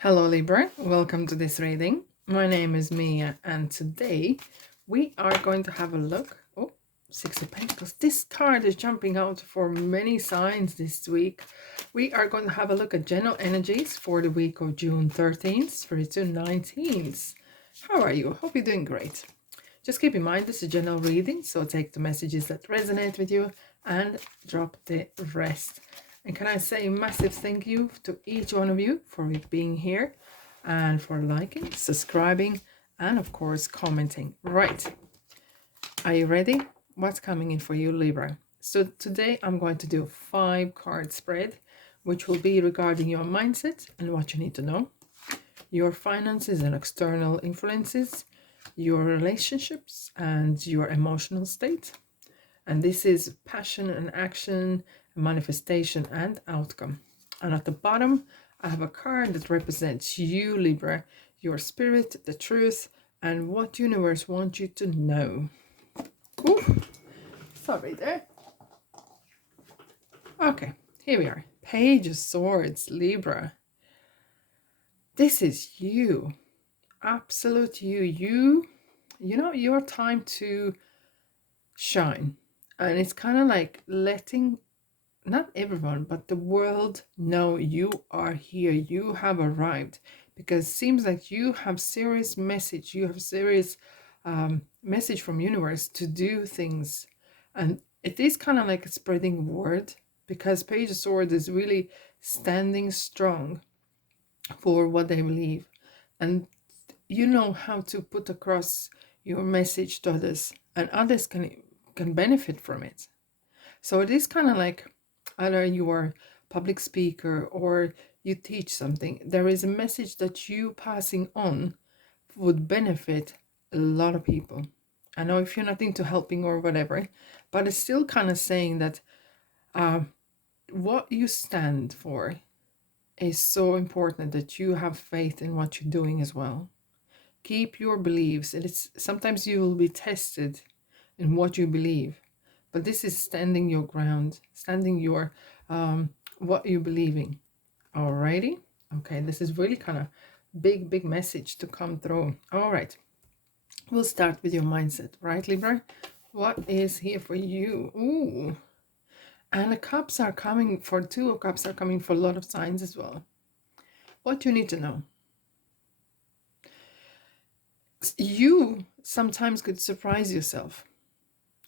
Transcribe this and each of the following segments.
Hello Libra, welcome to this reading. My name is Mia and today we are going to have a look. Oh, Six of Pentacles. This card is jumping out for many signs this week. We are going to have a look at general energies for the week of June 13th through to 19th. How are you? Hope you're doing great. Just keep in mind this is a general reading, so take the messages that resonate with you and drop the rest. And can I say a massive thank you to each one of you for being here and for liking, subscribing, and of course commenting. Right, are you ready? What's coming in for you, Libra? So today I'm going to do a 5-card spread, which will be regarding your mindset and what you need to know, your finances and external influences, your relationships and your emotional state. And this is passion and action, manifestation and outcome. And at the bottom, I have a card that represents you, Libra, your spirit, the truth, and what universe wants you to know. Ooh, sorry there. Okay, here we are. Page of Swords, Libra. This is you. Absolute you. You know, your time to shine. And it's kind of like letting not everyone but the world know you are here, you have arrived, because it seems like you have serious message, you have serious message from universe to do things. And it is kind of like a spreading word, because Page of Swords is really standing strong for what they believe, and you know how to put across your message to others, and others can benefit from it. So it is kind of like either you are public speaker or you teach something. There is a message that you passing on would benefit a lot of people. I know if you're not into helping or whatever, but it's still kind of saying that what you stand for is so important, that you have faith in what you're doing as well. Keep your beliefs. It's sometimes you will be tested in what you believe, but this is standing your ground, standing your what you believing. Alrighty, okay, this is really kind of big message to come through. All right, we'll start with your mindset, right, Libra? What is here for you? Ooh, and the cups are coming for 2 of Cups are coming for a lot of signs as well. What you need to know: you sometimes could surprise yourself,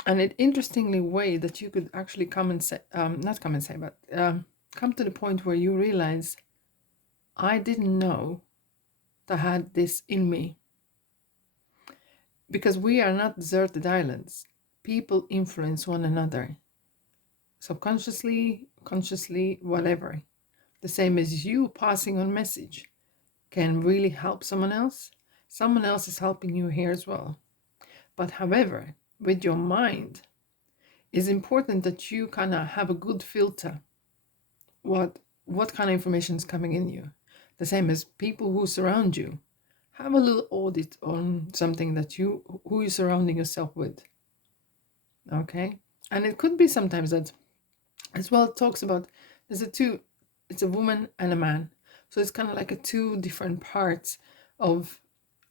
and an interestingly way that you could actually come and say, not come and say, but come to the point where you realize, I didn't know that I had this in me. Because we are not deserted islands. People influence one another, subconsciously, consciously, whatever. The same as you passing on message can really help someone else. Someone else is helping you here as well. But however, with your mind, it's important that you kind of have a good filter what kind of information is coming in you. The same as people who surround you. Have a little audit on something that who you're surrounding yourself with. Okay, and it could be sometimes that as well. It talks about it's a woman and a man, so it's kind of like a two different parts of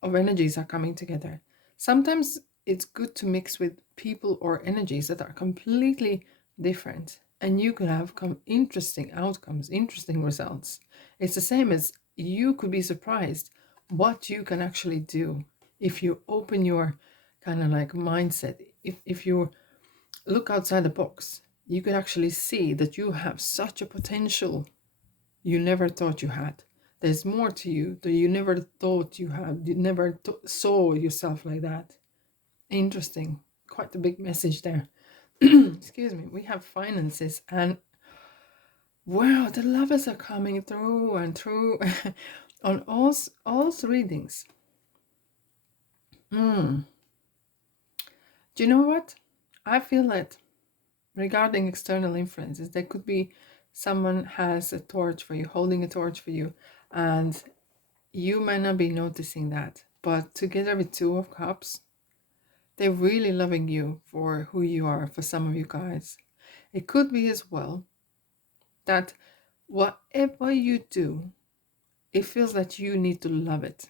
energies are coming together. Sometimes it's good to mix with people or energies that are completely different, and you could have interesting outcomes, interesting results. It's the same as you could be surprised what you can actually do if you open your kind of like mindset. If you look outside the box, you could actually see that you have such a potential you never thought you had. There's more to you that you never thought you had. You never saw yourself like that. Interesting. Quite a big message there. Excuse me. We have finances, and wow, the lovers are coming through and through on all readings. Do you know what? I feel that regarding external influences, there could be someone has a torch for you, holding a torch for you, and you might not be noticing that. But together with 2 of Cups, they're really loving you for who you are. For some of you guys, it could be as well that whatever you do, it feels that you need to love it.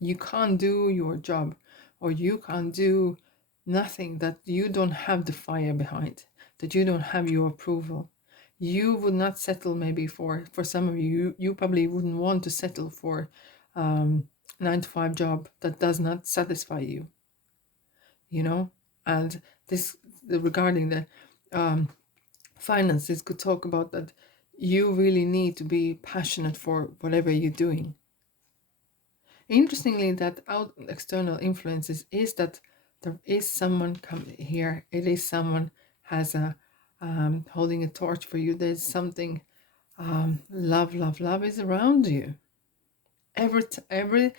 You can't do your job, or you can't do nothing that you don't have the fire behind, that you don't have your approval. You would not settle, maybe for some of you probably wouldn't want to settle for 9 to 5 job that does not satisfy you, you know. And this, regarding the um, finances, could talk about that you really need to be passionate for whatever you're doing. Interestingly, that out external influences is that there is someone come here. It is someone has a holding a torch for you. There's something, love is around you. Every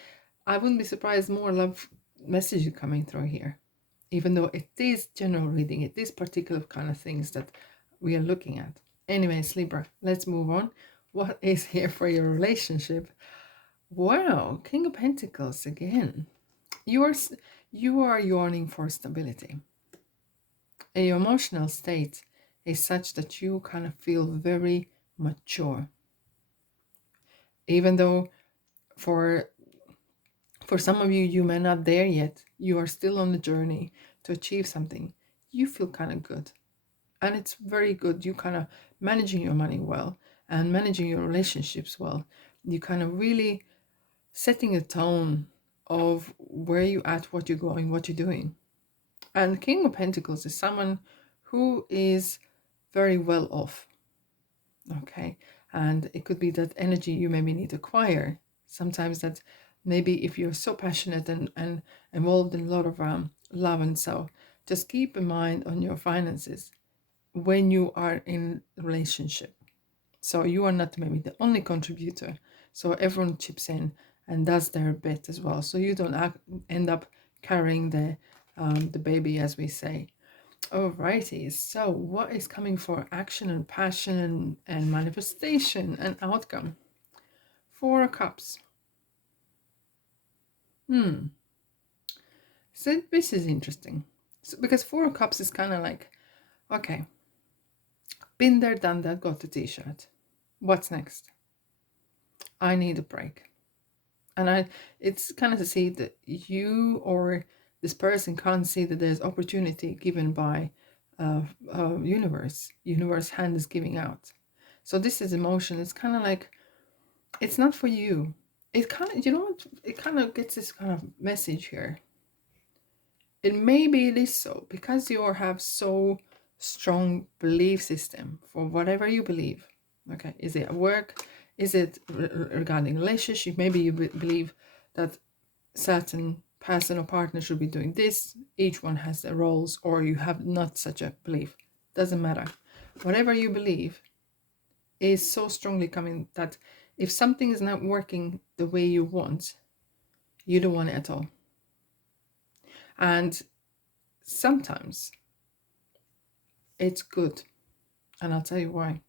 I wouldn't be surprised more love messages coming through here, even though it is general reading. It is particular kind of things that we are looking at. Anyways, Libra, let's move on. What is here for your relationship? Wow, King of Pentacles again. You are yearning for stability. And your emotional state is such that you kind of feel very mature. Even though for some of you, you may not there yet. You are still on the journey to achieve something. You feel kind of good. And it's very good. You kind of managing your money well and managing your relationships well. You kind of really setting a tone of where you at, what you're going, what you're doing. And King of Pentacles is someone who is very well off. Okay. And it could be that energy you maybe need to acquire. Sometimes that maybe if you're so passionate and involved in a lot of love, and so just keep in mind on your finances when you are in a relationship. So you are not maybe the only contributor. So everyone chips in and does their bit as well. So you don't end up carrying the baby, as we say. Alrighty, so what is coming for action and passion and manifestation and outcome? 4 of Cups. So this is interesting. So, because 4 of Cups is kind of like, okay, been there, done that, got the t-shirt. What's next? I need a break. And it's kind of to see that you or this person can't see that there's opportunity given by universe. Universe hand is giving out. So this is emotion. It's kind of like, it's not for you. It kind of, you know what? It kind of gets this kind of message here. And maybe it is so because you have so strong belief system for whatever you believe. Okay, is it at work? Is it regarding relationship? Maybe you believe that certain person or partner should be doing this. Each one has their roles, or you have not such a belief. Doesn't matter. Whatever you believe is so strongly coming that if something is not working the way you want, you don't want it at all. And sometimes it's good. And I'll tell you why.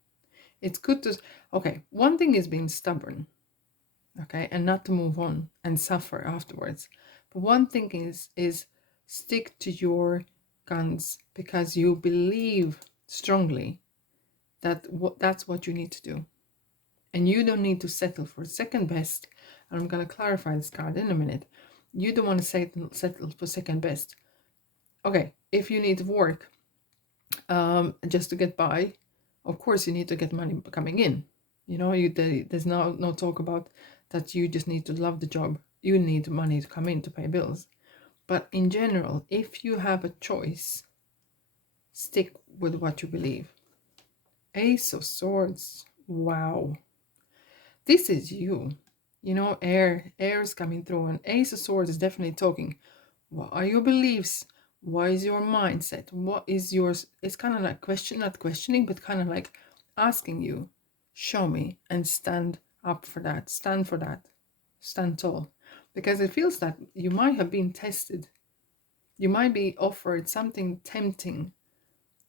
It's good to, okay, one thing is being stubborn, okay, and not to move on and suffer afterwards. But one thing is stick to your guns because you believe strongly that that's what you need to do. And you don't need to settle for second best. And I'm going to clarify this card in a minute. You don't want to settle for second best. Okay, if you need to work just to get by, of course you need to get money coming in. You know, there's no talk about that you just need to love the job. You need money to come in to pay bills. But in general, if you have a choice, stick with what you believe. Ace of Swords. Wow. This is you. You know, air is coming through, and Ace of Swords is definitely talking. What are your beliefs? What is your mindset? What is yours? It's kind of like not questioning, but kind of like asking you, show me, and stand up for that. Stand for that. Stand tall. Because it feels that you might have been tested. You might be offered something tempting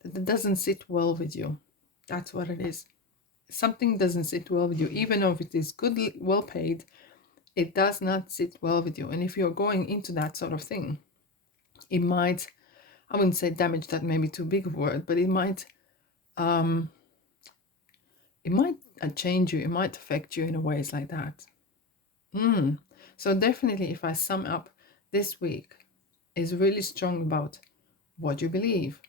that doesn't sit well with you. That's what it is. Something doesn't sit well with you, even if it is good, well paid, it does not sit well with you. And if you're going into that sort of thing, it might, I wouldn't say damage, that may be too big a word, but it might change you. It might affect you in ways like that. So definitely, if I sum up this week, is really strong about what you believe.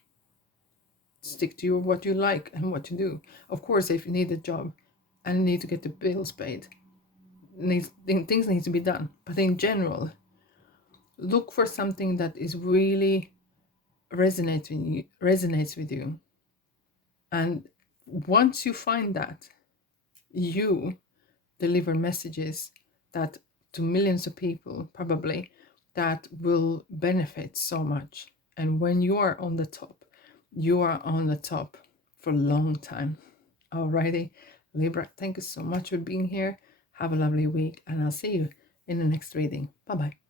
Stick to what you like and what you do. Of course, if you need a job and need to get the bills paid, things need to be done. But in general, look for something that is really resonates with you. And once you find that, you deliver messages that to millions of people probably that will benefit so much. And when you are on the top, you are on the top for a long time. Alrighty, Libra, thank you so much for being here. Have a lovely week, and I'll see you in the next reading. Bye bye.